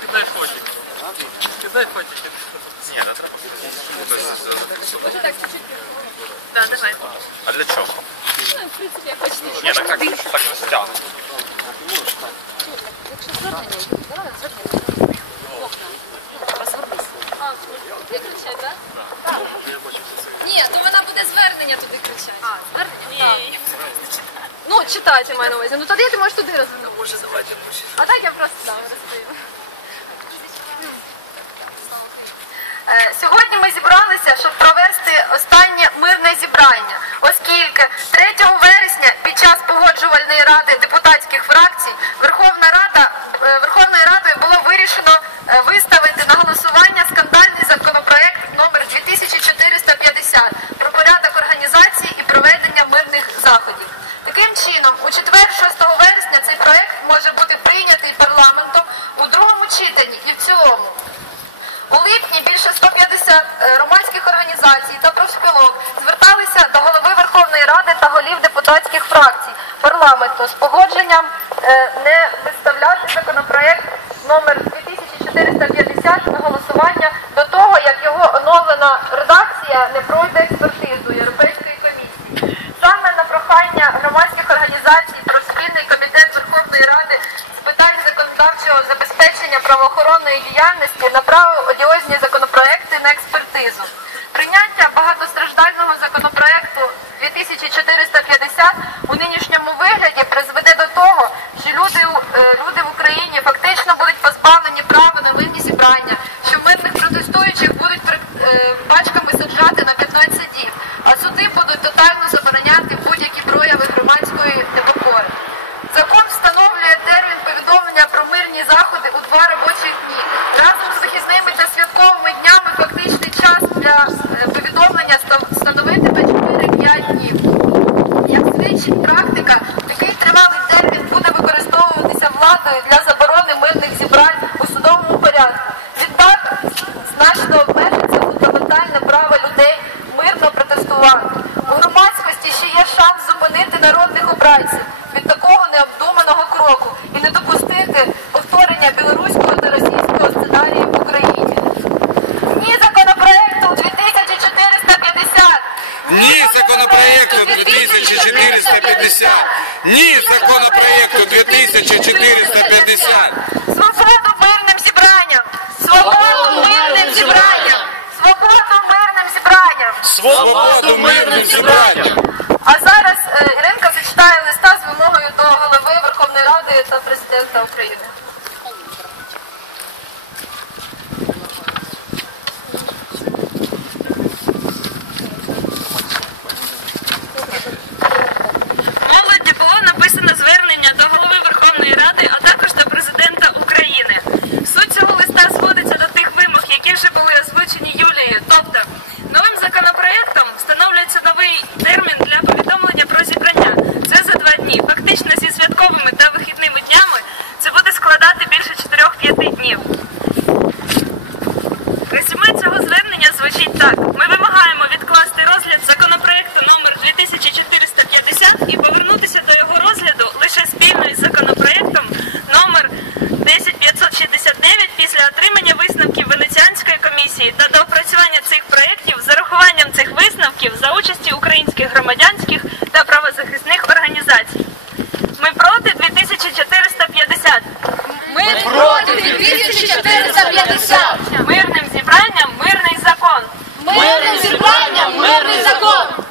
Кидай фотик. Кидай фотик. Ні, не треба. Да, давай. А для чого? Ну, в принципі, я хочу. Ні, так так, так не стягне. Якщо звернення, так? Так. Ні, то вона буде звернення туди кричати. А, звернення? Ну, читати маю на увазі. Ну тоді ти можеш туди розвернути. Може, давайте. А так я просто там розповім. Сьогодні ми зібралися, щоб провести останнє мирне зібрання, оскільки 3 вересня під час погоджувальної ради депутатських фракцій Верховна Рада е, Верховною Радою було вирішено е, виставити на голосування скандальний законопроект номер 2450 про порядок організації і проведення мирних заходів. Таким чином, у четвер, 6 вересня, цей проект може бути прийнятий парламентом у другому читанні і в цілому. У липні більше 150 е, громадських організацій та профспілок зверталися до голови Верховної Ради та голів депутатських фракцій парламенту з погодженням е, не виставляти законопроект номер 2450 на голосування до того, як його оновлена редакція не пройде експертизу Європейської комісії. Саме на прохання громадських організацій про спільний комітет Верховної Ради з питань законодавчого забезпечення правоохоронної діяльності направив на владою для заборони мирних зібрань у судовому порядку. Відтак значно обмежиться фундаментальне право людей мирно протестувати. У громадськості ще є шанс зупинити народних обранців від такого необдуманого кроку і не допустити повторення білоруського та російського сценарію в Україні. Ні законопроекту 2450! Ні законопроекту 2450! Ні законопроекту 2450! Свободу мирним зібранням! Свободу мирним зібранням! Свободу мирним зібранням! Свободу мирним зібранням! А зараз е, Іринка зачитає листа з вимогою до голови Верховної Ради та президента України. Молоді було написано звернення до голови Верховної Ради, а також до президента України. Суть цього листа зводиться до тих вимог, які вже були озвучені Юлією. Тобто, новим законопроектом встановлюється новий термін для повідомлення про зібрання. Це за два дні. Фактично зі святковими та вихідними днями це буде складати більше 4-5 днів. Резюме цього звернення звучить так: ми вимагаємо відкласти розгляд законопроекту номер 2450 і повернутися до його розгляду лише спільно із законопроектом номер 10569 після отримання висновків Венеціанської комісії та до опрацювання цих проєктів з урахуванням цих висновків за участі українських громадянських та правозахисних організацій. Ми проти 2450. Ми проти 2450! Мирним зібранням Мирне зібрання, мирний закон.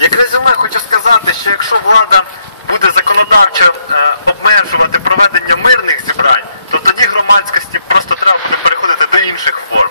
Як резюме хочу сказати, що якщо влада буде законодавчо е, обмежувати проведення мирних зібрань, то тоді громадськості просто треба буде переходити до інших форм.